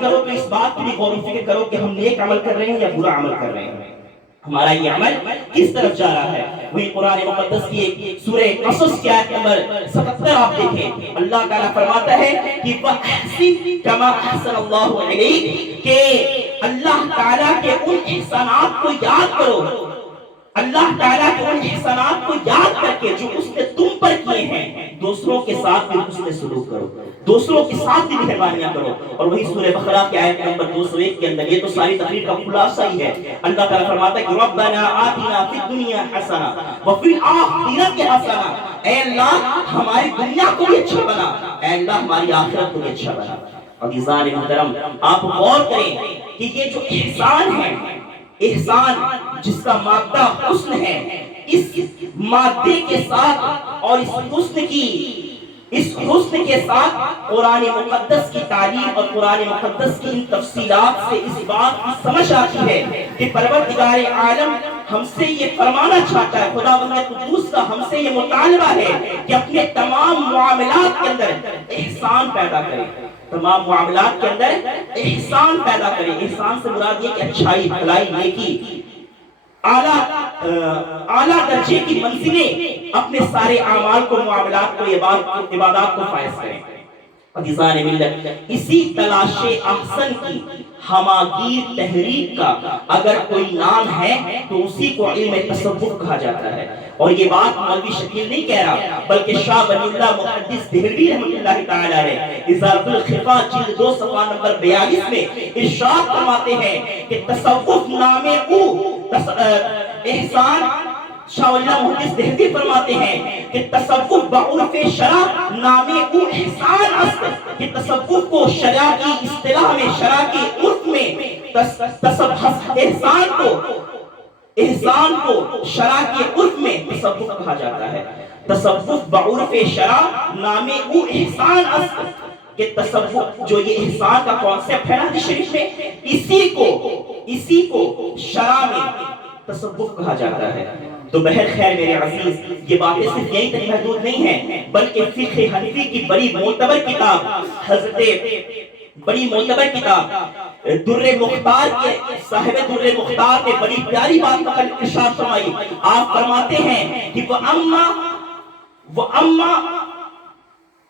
عبادت کرو تو اس بات کی بھی غور و فکر کرو کہ ہم نیک عمل کر رہے ہیں یا برا عمل کر رہے ہیں، ہمارا یہ عمل کس طرف جا رہا ہے۔ وہی قرآن مقدس کی ایک سورہ قصص کی آیت نمبر 77 آپ دیکھیں، اللہ تعالیٰ فرماتا ہے کہ وَأَحْسِن كَمَا أَحْسَنَ اللَّهُ عَلَيْكَ، کہ اللہ تعالیٰ کے ان احسانات کو یاد کرو، اللہ تعالیٰ کے ان احسانات کو یاد کر کے جو اس نے تم پر کیے ہیں دوسروں کے ساتھ بھی حسن سلوک کرو، دوسروں کے ساتھ بھی مہربانیاں کرو۔ اور وہی سورہ بقرہ کی آیت نمبر 201 کے اندر، یہ تو ساری تقریر کا خلاصہ ہی ہے، اللہ تعالیٰ فرماتا ہے کہ ربنا آتنا فی الدنیا حسنہ وفی الآخرۃ حسنہ، اے اللہ ہماری دنیا کو بھی اچھا بنا، اے اللہ ہماری آخرت کو بھی اچھا بنا۔ عزیزان محترم، آپ غور کریں کہ یہ جو احسان ہے، احسان جس کا مادہ حسن ہے، اس مادے کے ساتھ اور اس حسن کے ساتھ قرآن مقدس کی تعلیم اور قرآن مقدس کی ان تفصیلات سے اس بات کی سمجھ آتی ہے کہ پروردگار عالم ہم سے یہ فرمانا چاہتا ہے، خداوند قدوس کا ہم سے یہ مطالبہ ہے کہ اپنے تمام معاملات کے اندر احسان پیدا کریں، تمام معاملات کے اندر احسان پیدا کریں۔ احسان سے مراد یہ کہ اچھائی، بھلائی، نیکی، اعلیٰ درجے کی منزلیں اپنے سارے اعمال کو، معاملات کو، عبادات کو فائز کریں۔ عزیزان ملت، اسی تلاش احسن کی ہماگیر تحریک کا اگر کوئی نام ہے تو اسی کو علم تصوف کہا جاتا ہے۔ اور یہ بات مولوی شکیل نہیں کہہ رہا بلکہ شاہ ولی اللہ محدث دہلوی رحمۃ اللہ تعالی علیہ اظہار الخفا جلد 2 صفحہ نمبر 42 میں ارشاد فرماتے ہیں کہ تصوف نام او احسان، شاہ ولی اللہ محدث دہلوی فرماتے ہیں کہ تصوف بعرف شرع نام او احسان است، کہ تصوف کو شرع کی اصطلاح میں، شرع کے عرف میں احسان کو شرع کے عرف میں تصوف کہا جاتا ہے۔ تصوف بعرف شرع نام او احسان است، کہ تصوف جو یہ احسان کا کانسیپٹ ہے نا حدیث شریف میں، اسی کو شرع میں تصوف کہا جاتا ہے۔ تو بہر خیر میرے عزیز، یہ باتیں صرف یہی تک محدود نہیں ہیں بلکہ فقہ حنفی کی بڑی معتبر کتاب، بڑی معتبر کتاب در مختار کے صاحب در مختار نے بڑی پیاری بات کا ارشاد فرمائی۔ آپ فرماتے ہیں کہ وَأَمَّا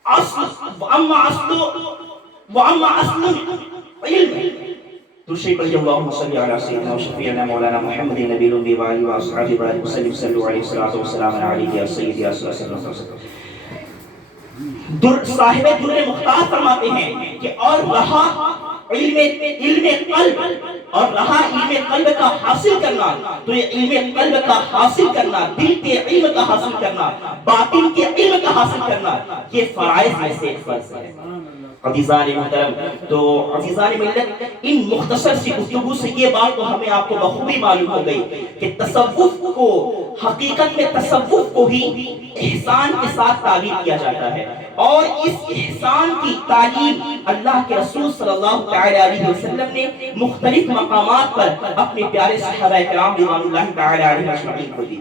أَصْلُ الْعِلْمِ ترشی پڑھیے اللہم صلی علی سیدنا و شفیعنا مولانا محمد نبی الامی و آلہ و اصحابہ بارک وسلم صلو علیہ وسلم علیہ یا سیدی یا صلی اللہ علیہ وسلم۔ صاحب در مختار فرماتے ہیں کہ اور رہا علم قلب، اور رہا علم قلب کا حاصل کرنا، تو یہ علم قلب کا حاصل کرنا، دل کے علم کا حاصل کرنا، باطن کے علم کا حاصل کرنا، یہ فرائض میں سے ایک فرض ہے۔ عزیزان محترم، تو عزیزان ملت، ان مختصر سی گفتگو سے یہ بات تو ہمیں آپ کو بخوبی معلوم ہو گئی کہ تصوف کو، حقیقت میں تصوف کو ہی احسان کے ساتھ تعبیر کیا جاتا ہے، اور اس احسان کی تعلیم اللہ کے رسول صلی اللہ علیہ وسلم نے مختلف مقامات پر اپنے پیارے صحابہ کرام رضوان اللہ تعالی علیہ اجمعین کو دی۔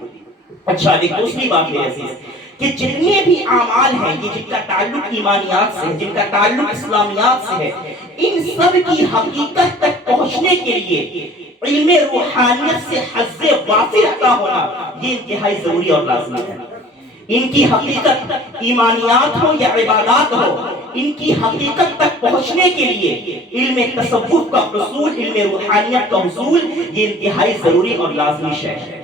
اچھا، ایک دوسری بات میرے عزیز کہ جتنے بھی اعمال ہیں یہ جن کا تعلق ایمانیات سے ہے، جن کا تعلق اسلامیات سے ہے، ان سب کی حقیقت تک پہنچنے کے لیے علم روحانیت سے حظ وافر عطا ہونا یہ انتہائی ضروری اور لازمی ہے۔ ان کی حقیقت ایمانیات ہو یا عبادات ہو، ان کی حقیقت تک پہنچنے کے لیے علم تصوف کا حصول، علم روحانیت کا حصول یہ انتہائی ضروری اور لازمی شے ہے۔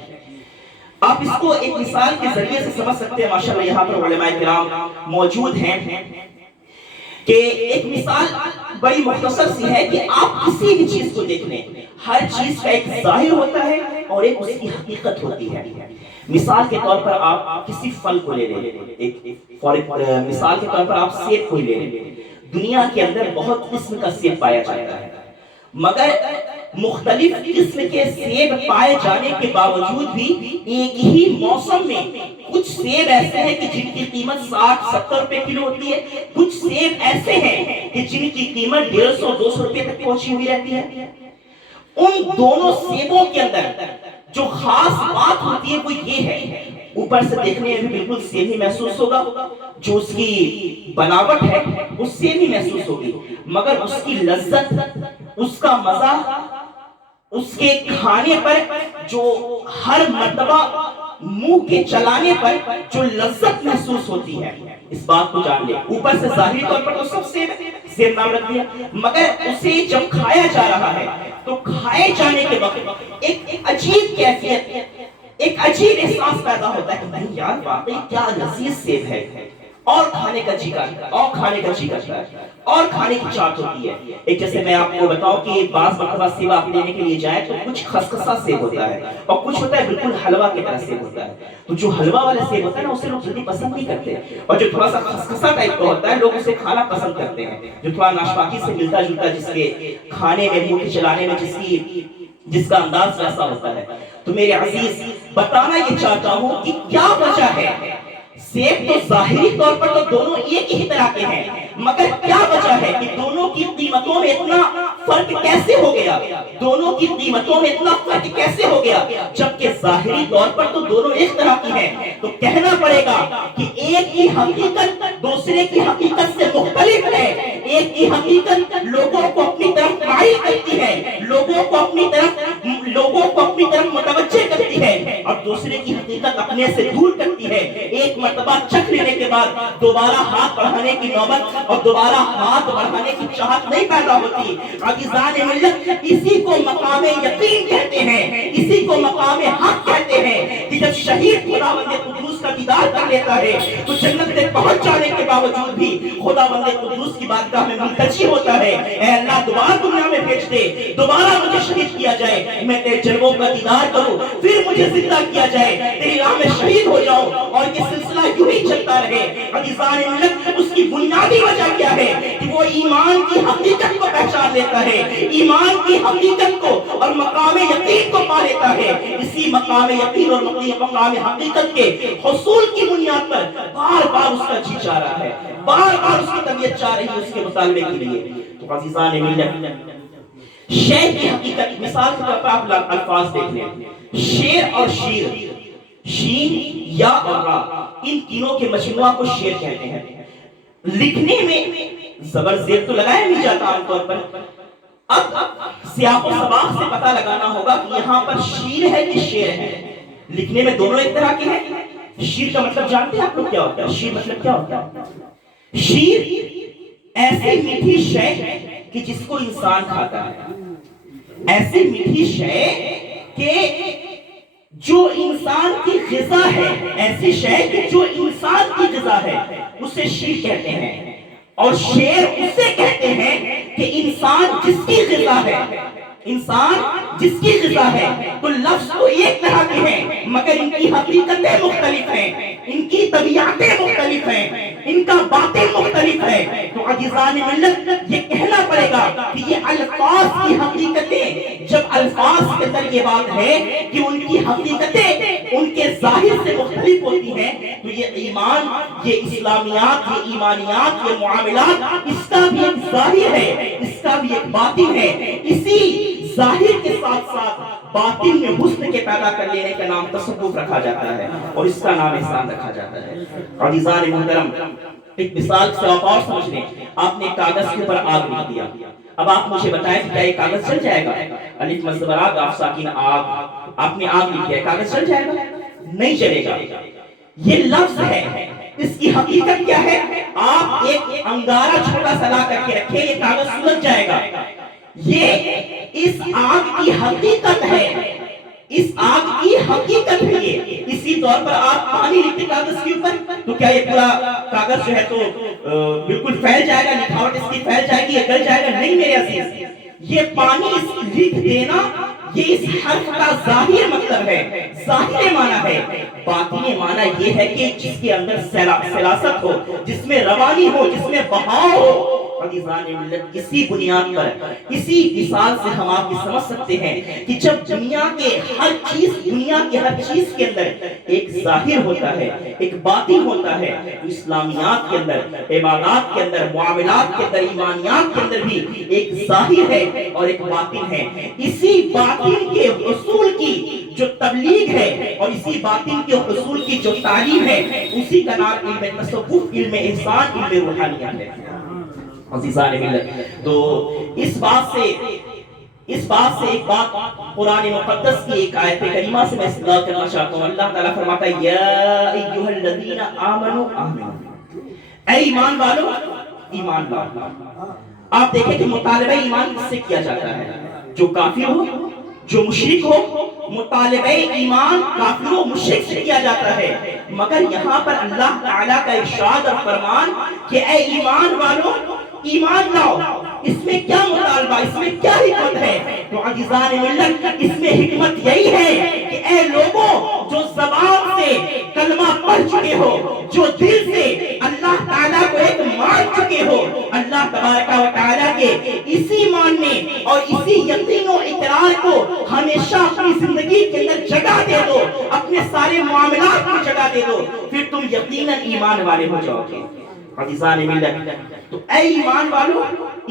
آپ اس کو ایک مثال کے ذریعے سے سمجھ سکتے ہیں، ماشاءاللہ یہاں پر علماء کرام موجود ہیں، کہ ایک مثال بڑی مختصر سی ہے کہ آپ کسی بھی چیز کو دیکھ لیں، ہر چیز کا ایک ظاہر ہوتا ہے اور ایک اس کی حقیقت ہوتی ہے۔ مثال کے طور پر آپ کسی پھل کو لے لیں، مثال کے طور پر آپ سیب کو لے لیں۔ دنیا کے اندر بہت قسم کا سیب پایا جاتا ہے، مگر مختلف قسم کے سیب پائے جانے کے باوجود بھی ایک ہی موسم میں کچھ سیب ایسے ہیں کہ جن کی قیمت 60-70 روپے کلو ہوتی ہے، کچھ سیب ایسے ہیں کہ جن کی قیمت 150-200 روپے تک پہنچی ہوئی رہتی ہے۔ ان دونوں سیبوں کے اندر جو خاص بات ہوتی ہے وہ یہ ہے اوپر سے دیکھنے میں بھی بالکل سیم ہی محسوس ہوگا، جو اس کی بناوٹ ہے وہ سیم ہی محسوس ہوگی، مگر اس کی لذت، اس کا مزہ، اس کے کھانے پر جو ہر مرتبہ منہ کے چلانے پر جو لذت محسوس ہوتی ہے، اس بات کو جان لے۔ اوپر سے ظاہری طور پر تو سب سیم نام رکھ دیا، مگر اسے جب کھایا جا رہا ہے تو کھائے جانے کے وقت ایک عجیب کیفیت، ایک عجیب احساس پیدا ہوتا ہے کہ نہیں یار واقعی کیا لذیذ سیب ہے، اور کھانے کا جی کرتا ہے، اور کھانے کا جی کرتا ہے، اور کھانے کی چاہت ہوتی ہے۔ ایک جیسے میں آپ کو بتاؤں کہ بعض مرتبہ سیب آپ لینے کے لیے جائیں تو کچھ خسخسا سیب ہوتا ہے اور کچھ ہوتا ہے بالکل حلوہ کی طرح سیب ہوتا ہے، تو جو حلوہ والا سیب ہوتا ہے نا اسے لوگ جلدی پسند نہیں کرتے، اور جو تھوڑا سا خسخسا ٹائپ کا ہوتا ہے لوگ اسے کھانا پسند کرتے ہیں، جو تھوڑا ناشپاکی سے ملتا جلتا، جس کے کھانے میں منہ کے چلانے میں جس کا انداز ویسا ہوتا ہے۔ تو میرے عزیز بتانا یہ چاہتا ہوں کہ کیا وجہ ہے، سیب تو ظاہری طور پر تو دونوں ایک ہی طرح کے ہیں، مگر کیا وجہ ہے کہ دونوں کی قیمتوں میں اتنا فرق کیسے ہو گیا، دونوں کی قیمتوں میں اتنا فرق کیسے ہو گیا، جبکہ ظاہری طور پر تو دونوں ایک طرح کی ہیں۔ تو کہنا پڑے گا کہ ایک کی حقیقت دوسرے کی حقیقت سے مختلف ہے، ایک کی حقیقت لوگوں کو اپنی طرف مائل کرتی ہے، لوگوں کو اپنی طرف متوجہ کرتی ہے، اور دوسرے کی حقیقت اپنے سے دور کرتی ہے۔ ایک مرتبہ چکھ لینے کے بعد دوبارہ ہاتھ بڑھانے کی نوبت اور دوبارہ ہاتھ بڑھانے کی چاہت نہیں پیدا ہوتی۔ عزیزان ملت، اسی کو مقام یقین کہتے ہیں، اسی کو مقام حق کہتے ہیں کہ جب شہید خداوند قدوس کا دیدار کر لیتا ہے تو جنت میں پہنچ جانے کے باوجود بھی خداوند قدوس کی بارگاہ میں ملتجی ہوتا ہے، اے اللہ دوبارہ دنیا میں بھیج دے، دوبارہ مجھے شہید کیا جائے، میں تیرے جلووں کا دیدار کروں، پھر مجھے زندہ کیا جائے، تیری راہ میں شہید ہو جاؤں، اور یہ سلسلہ یوں ہی چلتا رہے۔ عزیزان ملت، اس کی بنیادی وجہ کیا ہے کہ وہ ایمان کی حقیقت کو پہچان لیتا ہے، ایمان کی حقیقت کو اور مقام یقین کو پا لیتا ہے۔ اسی مقام یقین اور مقام حقیقت کے حصول کی بنیاد پر بار بار اس کا جی چاہ رہا ہے، بار بار اس کی طبیعت چاہ رہی ہے اس کے مطالبے کے لیے۔ تو عزیزان ملت، شے کی حقیقت، مثال کے طور پر آپ الفاظ دیکھ لیں، شیر اور شیر، شین یا اور را، ان تینوں کے مجموعہ کو شیر کہتے ہیں۔ لکھنے میں زبر زیر تو لگایا نہیں جاتا عام طور پر، اب سیاق و سباق سے پتہ لگانا ہوگا کہ یہاں پر شیر ہے کہ شیر ہے۔ لکھنے میں دونوں ایک طرح کے ہیں۔ شیر کا مطلب جانتے ہیں آپ لوگ کیا ہوتا ہے؟ شیر مطلب کیا ہوتا ہے؟ شیر ایسی میٹھی شے کہ جس کو انسان کھاتا ہے، ایسی میٹھی شے کہ جو انسان کی غذا ہے، ایسی شے کہ جو انسان کی غذا ہے، اسے شیر کہتے ہیں۔ اور شیر اسے کہتے ہیں کہ انسان جس کی غذا ہے، انسان جس کی غذا ہے، تو لفظ تو ایک طرح کے ہیں مگر ان کی حقیقتیں مختلف ہیں، ان کی طبیعتیں مختلف ہیں، ان کا باطن مختلف ہے۔ تو عزیزان ملت، یہ کہنا پڑے گا کہ یہ الفاظ کی حقیقتیں، جب الفاظ کے اندر یہ بات ہے کہ ان کی حقیقتیں ان کے ظاہر سے مختلف ہوتی ہیں، تو یہ ایمان، یہ اسلامیات، یہ ایمانیات، یہ معاملات، اس کا بھی ایک ظاہر ہے، اس کا بھی ایک باطن ہے۔ اسی ظاہر کے ساتھ ساتھ باطن میں حسن کے پیدا کر لینے کا نام تصوف رکھا جاتا ہے، اور اس کا نام احسان رکھا جاتا ہے۔ عزیزان محترم، ایک مثال سے آپ اور سمجھ لیں، آپ نے کاغذ کے اوپر آگ لکھ دیا، اب آپ مجھے بتائیں کہ کیا یہ کاغذ جل جائے گا؟ الف مصبرہ گاف ساکن آگ، آپ نے آگ لکھ دیا، کاغذ جل جائے گا؟ نہیں جلے گا۔ یہ لفظ ہے، اس کی حقیقت کیا ہے؟ آپ ایک انگارہ چھوٹا سا لا کر کے رکھیں، یہ کاغذ سلجھ جائے گا۔ یہ اس آگ کی حقیقت ہے، اس آگ کی حقیقت ہے یہ۔ اسی طور پر آپ پانی لکھتے کاغذ کے اوپر تو کیا یہ پورا کاغذ جو ہے تو بالکل پھیل جائے گا، لکھاوٹ اس کی پھیل جائے گی، یہ گل جائے گا؟ نہیں میرے عزیز، یہ پانی اس لکھ دینا، یہ اس حرف کا ظاہر مطلب ہے، ظاہر معنی ہے۔ باطنی معنی یہ ہے کہ جس کے اندر سلاست ہو، جس میں روانی ہو، جس میں بہاؤ ہو۔ عزیزان ملت، اسی بنیاد پر، اسی مثال سے ہم آپ کی سمجھ سکتے ہیں کہ جب دنیا کے ہر چیز کے اندر ایک ظاہر ہوتا ہے، ایک باطن ہوتا ہے، تو اسلامیات کے اندر، عبادات کے اندر، معاملات کے اندر، ایمانیات کے اندر بھی ایک ظاہر ہے اور ایک باطن ہے۔ اسی باطن کے حصول کی جو تبلیغ ہے اور اسی باطن کے حصول کی جو تعلیم ہے، اسی کا نام علم تصوف، علم احسان، علم روحانیت ہے۔ عزیزان ملت، تو اس بات سے ایک بات قرآن مقدس کی ایک آیت کریمہ سے میں استدلال کرنا چاہتا ہوں۔ اللہ تعالیٰ فرماتا ہے یا ایھا الذین آمنوا آمنوا، اے ایمان والو ایمان لاؤ۔ آپ دیکھیں کہ مطالبہ ایمان کس سے کیا جاتا ہے؟ جو کافر ہو، جو مشرک ہو، مطالبہ ایمان کافر و مشرک سے کیا جاتا ہے۔ مگر یہاں پر اللہ تعالیٰ کا ارشاد اور فرمان کہ اے ایمان والو ایمان لاؤ، اس میں کیا مطالبہ، اس میں کیا حکمت ہے؟ تو عزیزان ملت، اس میں حکمت یہی ہے کہ اے لوگوں جو زبان سے کلمہ پڑھ چکے ہو، جو دل سے اللہ تعالیٰ کو ایک مان چکے ہو، اللہ تبارک و تعالیٰ کے اسی ماننے اور اسی یقین و اقرار کو ہمیشہ اپنی زندگی کے اندر جگہ دے دو، اپنے سارے معاملات میں جگہ دے دو، پھر تم یقیناً ایمان والے ہو جاؤ گے۔ عزیزان ملت، تو اے ایمان والو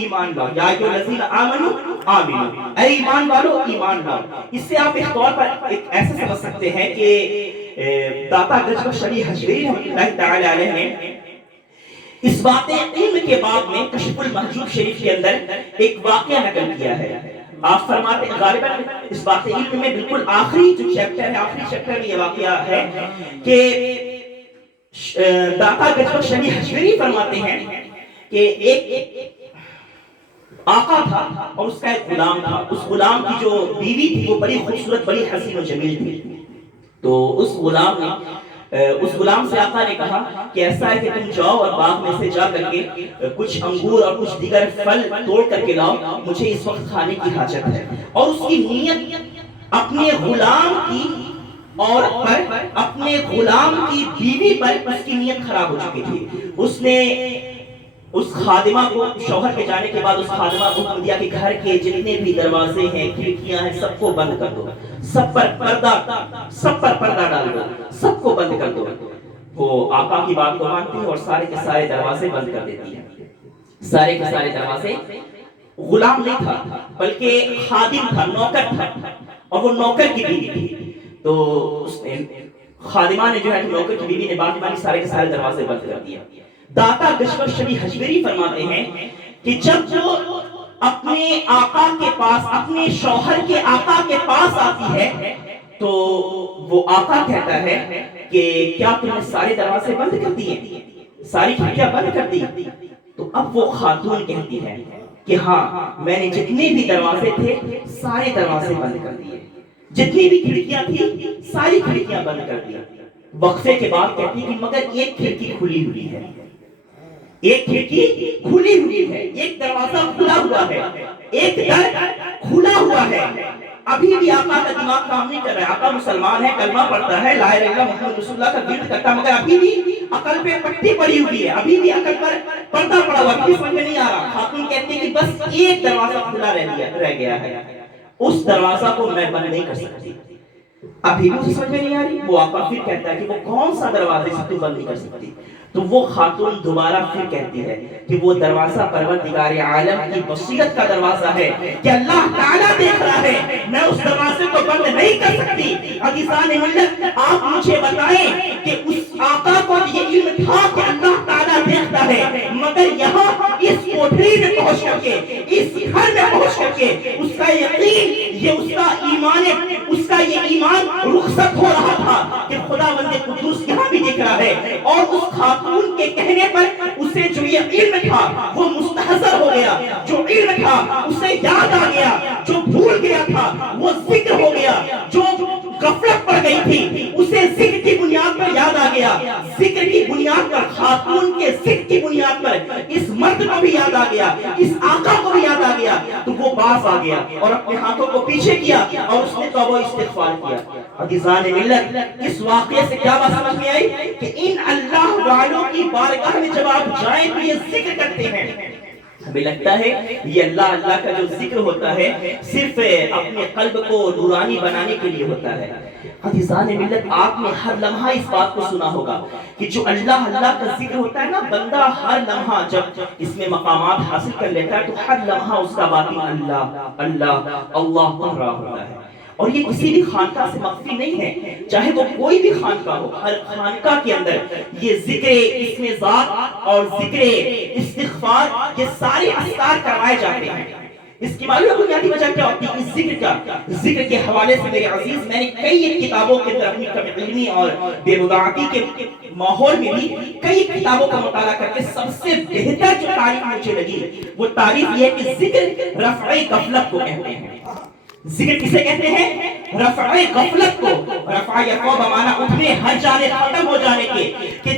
ایمان لاؤ، یا ایھا الذین آمنوا آمنوا، اے ایمان والو ایمان لاؤ۔ اس سے آپ ایک طور پر ایک ایسے سمجھ سکتے ہیں کہ داتا گجبہ شریح حجویری رحمۃ اللہ تعالی علیہ نے اس بات علم کے باب میں کشف المحجوب شریف کے اندر ایک واقعہ نقل کیا ہے۔ آپ فرماتے ہیں غالباً اس بات علم میں بالکل آخری جو چیپٹر ہے، آخری چیپٹر میں یہ واقعہ ہے کہ داتا گجبہ شریح حجویری فرماتے ہیں کہ ایک آقا تھا اور اس کا ایک غلام تھا۔ اس غلام کی جو بیوی تھی وہ بڑی خوبصورت، بڑی حسین و جمیل تھی۔ تو اس غلام سے آقا نے کہا کہ ایسا ہے کہ تم جاؤ اور باغ میں سے جا کر کے کچھ انگور اور کچھ دیگر پھل توڑ کر کے لاؤ، مجھے اس وقت کھانے کی حاجت ہے۔ اور اس کی نیت اپنے غلام کی عورت پر، اپنے غلام کی بیوی پر اس کی نیت خراب ہو چکی تھی۔ اس نے اس خادمہ کو، شوہر کے جانے کے بعد اس خادمہ کو حکم دیا کہ گھر کے جتنے بھی دروازے ہیں، کھڑکیاں ہیں، سب کو بند کر دو، سب پر پردہ ڈال دو، سب کو بند کر دو۔ وہ آقا کی بات کو مانتی ہے اور سارے کے سارے دروازے بند کر دیتی ہے۔ سارے کے سارے دروازے، غلام نہیں تھا بلکہ خادم تھا، نوکر تھا، اور وہ نوکر کی بیوی تھی۔ تو اس نے خادمہ نے جو ہے نوکر کی بیوی نے بات مانی، سارے کے سارے دروازے بند کر دیا۔ داتا گجبہ شریح حجویری فرماتے ہیں کہ جب وہ اپنے آقا کے پاس، اپنے شوہر کے آقا کے پاس آتی ہے تو وہ آقا کہتا ہے کہ کیا تم نے سارے دروازے بند کر دیے، ساری کھڑکیاں بند کر دی؟ تو اب وہ خاتون کہتی ہے کہ ہاں میں نے جتنے بھی دروازے تھے سارے دروازے بند کر دیے، جتنی بھی کھڑکیاں تھی ساری کھڑکیاں بند کر دی۔ وقفے کے بعد کہتی ہے کہ مگر ایک کھڑکی کھلی ہوئی ہے، ایک کھڑکی کھلی ہوئی ہے، ایک دروازہ کھلا ہوا ہے، ایک در کھلا ہوا ہے۔ ابھی بھی آقا کا دماغ کام نہیں کر رہا ہے۔ آقا مسلمان ہے، کلمہ پڑھتا ہے، لا الہ الا اللہ محمد رسول اللہ کا ورد کرتا ہے، مگر ابھی بھی عقل پہ پٹی پڑی ہوئی ہے، ابھی بھی عقل پر پردہ پڑا ہوا ہے، ابھی سمجھ میں نہیں آ رہا۔ خاتون کہتے ہیں کہ بس ایک دروازہ کھلا رہ گیا ہے، اس دروازہ کو میں بند نہیں کر سکتی۔ ابھی بھی سمجھ میں نہیں آ رہی۔ وہ آقا پھر کہتا ہے کہ وہ کون سا دروازہ سے تو بند نہیں کر سکتی؟ تو وہ خاتون دوبارہ پھر کہتی ہے کہ وہ دروازہ پروردگار عالم کی بصیرت کا دروازہ ہے کہ اللہ تعالیٰ دیکھ رہا ہے، میں اس دروازے کو بند نہیں کر سکتی۔ عزیزان ملت، آپ مجھے بتائیں کہ اس آقا کو یہ علم تھا کہ اللہ تعالیٰ دیکھتا ہے، مگر یہاں اس کوٹھری میں پہنچ کر کے، اس گھر میں پہنچ کر کے اس کا یقین، یہ اس کا یہ ایمان رخصت ہو رہا تھا کہ خداوند قدوس یہاں بھی دیکھ رہا ہے۔ اور اس خاتون کے کہنے پر اسے جو یہ علم تھا وہ مستحضر ہو گیا، جو علم تھا اسے یاد آ گیا، جو بھول گیا تھا وہ ذکر ہو گیا، جو غفلت پڑ گئی تھی اسے ذکر کی بنیاد پر یاد آ گیا، ذکر کی بنیاد پر، خاتون کے ذکر کی بنیاد پر اس مرد کو بھی یاد آ گیا، اس آقا کو بھی یاد آ گیا۔ تو وہ باز آ گیا اور اپنے ہاتھوں کو پیچھے کیا اور اس نے توبہ استغفار کیا۔ عزیزان ملت، اس واقعے سے کیا بات سمجھ میں آئی کہ ان اللہ والوں کی بارگاہ میں جب آپ جائیں تو یہ ذکر کرتے ہیں۔ ہمیں لگتا ہے یہ اللہ کا جو ذکر ہوتا ہے صرف اپنے قلب کو نورانی بنانے کے لیے ہوتا ہے۔ عزیزان ملت، آپ نے ہر لمحہ اس بات کو سنا ہوگا کہ جو اللہ کا ذکر ہوتا ہے نا، بندہ ہر لمحہ جب اس میں مقامات حاصل کر لیتا ہے تو ہر لمحہ اس کا باطن اللہ اللہ اللہ پڑھ رہا ہوتا ہے۔ اور یہ کسی بھی خانقاہ سے مخفی نہیں ہے، چاہے وہ کوئی بھی خانقاہ ہو، ہر خانقاہ کے اندر یہ ذکر اسم ذات اور ذکر استغفار یہ سارے اذکار کروائے جاتے ہیں۔ اس کی معلوم بنیادی وجہ کیا ہوتی ہے؟ اس ذکر کے حوالے سے میرے عزیز میں نے کئی کتابوں کے اندر اپنی کم علمی اور بے مدعاتی کے ماحول میں بھی کئی کتابوں کا مطالعہ کر کے سب سے بہتر جو تعریف مجھے لگی وہ تعریف یہ ہے کہ ذکر رفع غفلت کو کہتے ہیں۔ ذکر کسے کہتے ہیں؟ رفع غفلت کو۔ رفع یقوب معنی اٹھنے، ہر جانے، ختم ہو جانے کے، کہ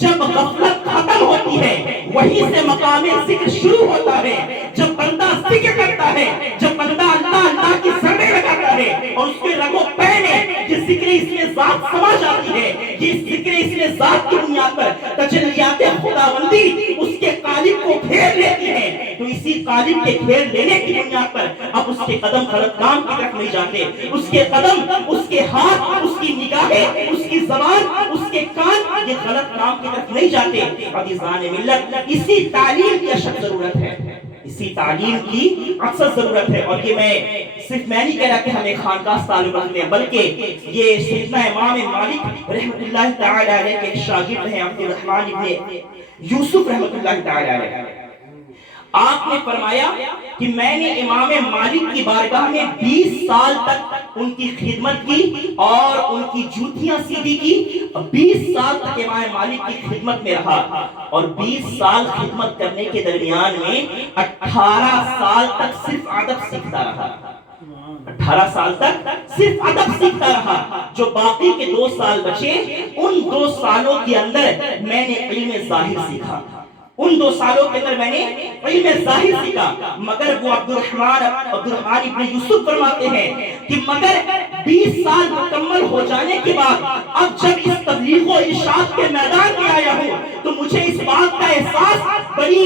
جب غفلت ختم ہوتی ہے وہیں سے مقام ذکر شروع ہوتا ہے۔ جب بندہ ذکر کرتا ہے، جب بندہ اللہ اللہ کی ضربیں لگاتا ہے اور اس کے رگوں پہنے یہ ذکر اس میں ذات سما جاتی ہے، یہ ذکر اس میں ذات کی بنیاد پر تجلیات خداوندی اس کے قالب کو گھیر لیتی ہے، تو اسی قالب کے گھیر لینے کی بنیاد پر اب اس کے قدم غلط کام کی طرف نہیں جاتے، اس کے قدم، اس کے ہاتھ، اس کی نگاہیں، اس کی زبان، اس کے کان یہ غلط کام کی طرف نہیں جاتے۔ عزیزان ملت، اسی تعلیم کی اشد ضرورت ہے، اسی تعلیم کی اکثر ضرورت ہے۔ اور یہ میں صرف میں نہیں کہہ رہا کہ ہمیں خانقاہ سے تعلق رکھتے ہیں، بلکہ یہ سیدنا امام مالک رحمۃ اللہ تعالی علیہ کے ایک شاگرد ہیں عبد الرحمن ابن یوسف رحمۃ اللہ تعالی علیہ۔ آپ نے فرمایا کہ میں نے امام مالک کی بارگاہ میں 20 سال تک ان کی خدمت کی اور ان کی جوتیاں سیدھی کی، 20 سال تک امام مالک کی خدمت میں رہا، اور 20 سال خدمت کرنے کے درمیان میں 18 سال تک صرف ادب سیکھتا رہا۔ 18 سال تک صرف ادب سیکھتا رہا۔ جو باقی کے 2 سال بچے، ان 2 سالوں کے اندر میں نے علم ظاہر سیکھا، ان 2 سالوں کے اندر میں نے علم ظاہر سیکھا۔ مگر وہ عبد الرحمن ابن یوسف فرماتے ہیں کہ مگر 20 سال مکمل ہو جانے کے بعد اب جب اس تبلیغ و ارشاد کے میدان میں آیا ہوں تو مجھے اس بات کا احساس بڑی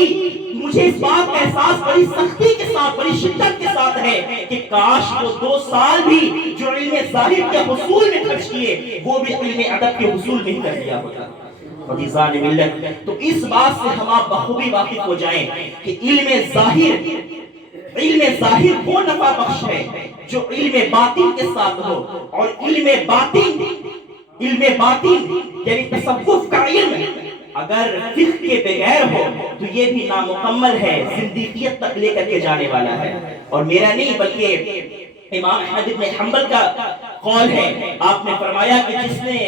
سختی کے ساتھ، بڑی شدت کے ساتھ ہے کہ کاش وہ 2 سال بھی جو علم ظاہر کے حصول میں خرچ کیے وہ بھی علم ادب کے حصول میں ہی کر دیا ہوتا۔ عزیزان ملت، تو اس بات سے ہم آپ بخوبی واقف ہو جائیں کہ علم ظاہر وہ نفع بخش ہے جو علم باطن کے ساتھ ہو، اور علم باطن یعنی تصوف کا علم اگر فقہ کے بغیر ہو تو یہ بھی نامکمل ہے، زندگیت تک لے کر کے جانے والا ہے۔ اور میرا نہیں بلکہ امام احمد بن حنبل کا قول ہے، آپ نے فرمایا کہ جس نے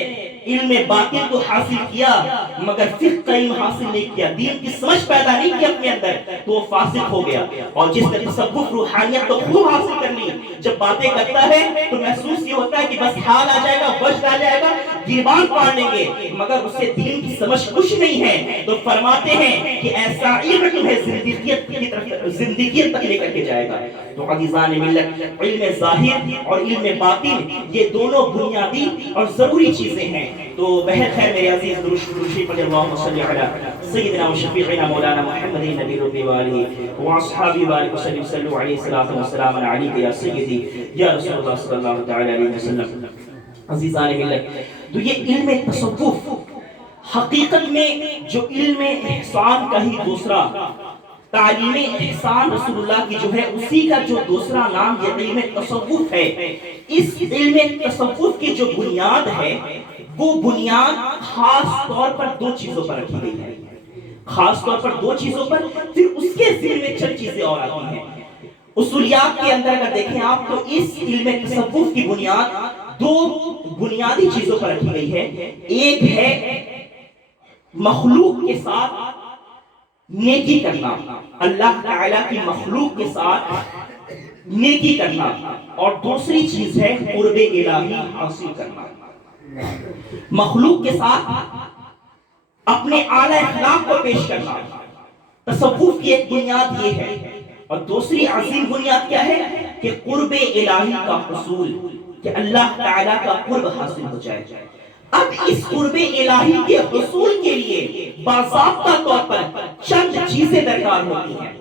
علم باطن کو حاصل کیا مگر فقہ کا علم حاصل نہیں کیا، دین کی سمجھ پیدا نہیں کی اپنے اندر، تو وہ فاسق ہو گیا۔ اور جس نے تصوف روحانیت تو خوب حاصل کر لی، جب باتیں کرتا ہے تو محسوس یہ ہوتا ہے کہ بس حال آ جائے گا، وجد آ جائے گا، گریبان پاڑ لیں گے، مگر اسے دین کی سمجھ کچھ نہیں ہے۔ تو فرماتے ہیں کہ ایسا علم تمہیں زندگیت تک لے کر کے جائے گا۔ تو عزیزان ملت، علم ظاہر اور علم باطن یہ دونوں بنیادی اور ضروری چیزیں ہیں۔ تو بہر خیر میرے عزیز، درود شریف پڑھیں، اللہم صلی علی سیدنا و شفیعنا مولانا محمد نبی ربی والہ و اصحابہ بارک وسلم، صلو علیہ الصلوۃ والسلام علیک یا سیدی یا رسول اللہ صلی اللہ تعالی علیہ وسلم۔ عزیزان ملت، تو یہ علم تصوف حقیقت میں جو علم احسان کا ہی دوسرا، تعلیم احسان رسول اللہ کی جو ہے اسی کا جو دوسرا نام یہ علم تصوف ہے۔ اس علم تصوف کی جو بنیاد ہے وہ بنیاد خاص طور پر 2 چیزوں پر رکھی گئی ہے، خاص طور پر 2 چیزوں پر، پھر اس کے ذیل میں چند چیزیں اور آتی ہیں۔ اصولیات کے اندر اگر دیکھیں آپ تو اس علم تصوف کی بنیاد 2 بنیادی چیزوں پر رکھی گئی ہے۔ ایک ہے مخلوق کے ساتھ نیکی کرنا، اللہ تعالیٰ کی مخلوق کے ساتھ نیکی کرنا، اور دوسری چیز ہے قرب الہی حاصل کرنا۔ مخلوق کے ساتھ اپنے اعلی اخلاق کو پیش کرنا، تصوف کی ایک بنیاد یہ ہے، اور دوسری عظیم بنیاد کیا ہے کہ قرب الہی کا حصول، کہ اللہ تعالیٰ کا قرب حاصل ہو جائے۔ اب اس قرب الہی کے حصول کے لیے باضابطہ طور پر چند چیزیں درکار ہوتی ہیں۔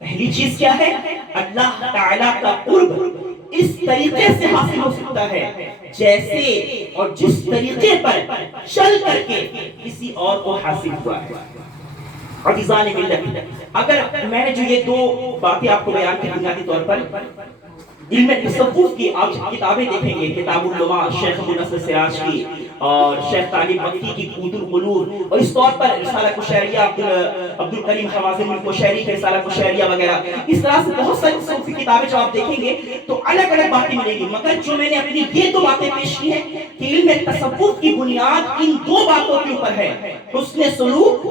پہلی چیز کیا ہے؟ اللہ تعالیٰ کا قرب اس طریقے سے حاصل ہو سکتا ہے جیسے اور جس طریقے پر چل کر کے کسی اور کو حاصل ہوا ہے۔ عزیزان ملت، اگر میں نے جو یہ 2 باتیں آپ کو بیان کی بنیادی طور پر علم تصوف کی آپ کتابیں دیکھیں گے، کتاب العلماء شیخ ابو نصر سراج کی اور شیخ طالب مکی کی قوت القلوب، اور اس طور پر رسالہ قشیریہ عبد الکریم خوازن القشیری کی رسالہ قشیریہ وغیرہ، اس طرح سے بہت ساری صوفی کتابیں جو آپ دیکھیں گے تو الگ الگ باتیں ملیں گی، مگر جو میں نے اپنی یہ دو باتیں پیش کی ہیں کہ علم تصوف کی بنیاد ان دو باتوں کے اوپر ہے، حسن سلوک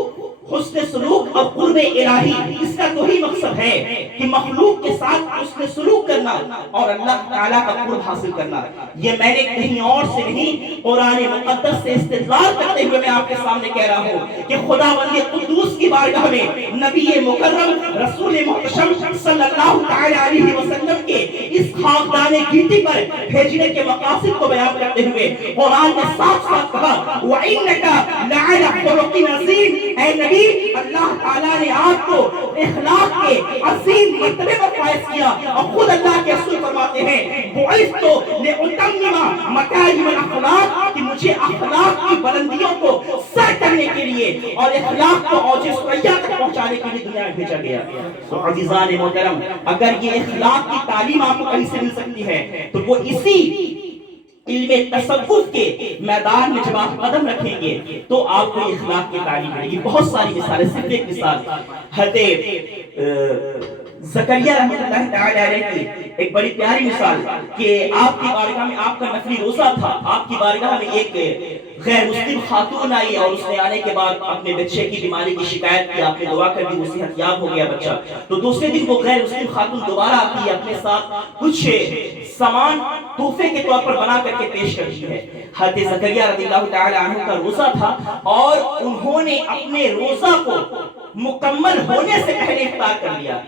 اور قرب الہی۔ اس کا وہی مقصد ہے کہ مخلوق کے ساتھ حسن سلوک کرنا اور اللہ تعالیٰ کا قرب حاصل کرنا۔ یہ میں نے کہیں اور سے نہیں، قرآن مقدس سے استدلال کرتے ہوئے میں آپ کے سامنے کہہ رہا ہوں کہ خداوند قدوس کی بارگاہ میں نبی مکرم رسول محتشم صلی اللہ علیہ وسلم کے اس خاکدان گیتی پر بھیجنے کے مقاصد کو بیان کرتے ہوئے قرآن نے صاف صاف کہا وَإِنَّكَ لَعَلَىٰ خُلُقٍ عَظِيمٍ، اے نبی اللہ تعالیٰ نے آپ کو اخلاق کے عظیم مرتبے پر فائز کیا، اور خود اللہ کے رسول فرماتے ہیں بُعِثْتُ لِأُتَمِّمَ مَكَارِمَ الْأَخْلَاقِ، کہ مجھے اخلاق کی بلندیوں کو سر کرنے کے لیے اور اخلاق کو اوج ثریا تک پہنچانے کے لیے دنیا میں بھیجا گیا۔ تو عزیزان محترم، اگر یہ اخلاق کی تعلیم آپ کو کہیں سے مل سکتی ہے تو وہ اسی علم تصوف کے میدان میں جب آپ قدم رکھیں گے تو آپ کو اخلاق کی تعلیم ملے گی۔ بہت ساری مثالیں، صرف ایک مثال حضرت زکریا رحمۃ اللہ تعالی علیہ کی ایک بڑی پیاری مثال کہ آپ کی بارگاہ میں آپ کا نفلی روزہ تھا، آپ کی بارگاہ میں ایک غیر مسلم خاتون آئی اور اس نے آنے کے بعد اپنے بچے کی بیماری کی شکایت کی، آپ نے دعا کر دی، وہ صحت یاب ہو گیا بچہ۔ تو دوسرے دن وہ غیر مسلم خاتون دوبارہ آتی ہے، اپنے ساتھ کچھ سامان تحفے کے طور پر بنا کر کے پیش کرتی ہے۔ حضرت زکریا رضی اللہ تعالی عنہ کا روزہ تھا اور انہوں نے اپنے روزہ کو مکمل ہونے سے پہلے افطار کر لیا۔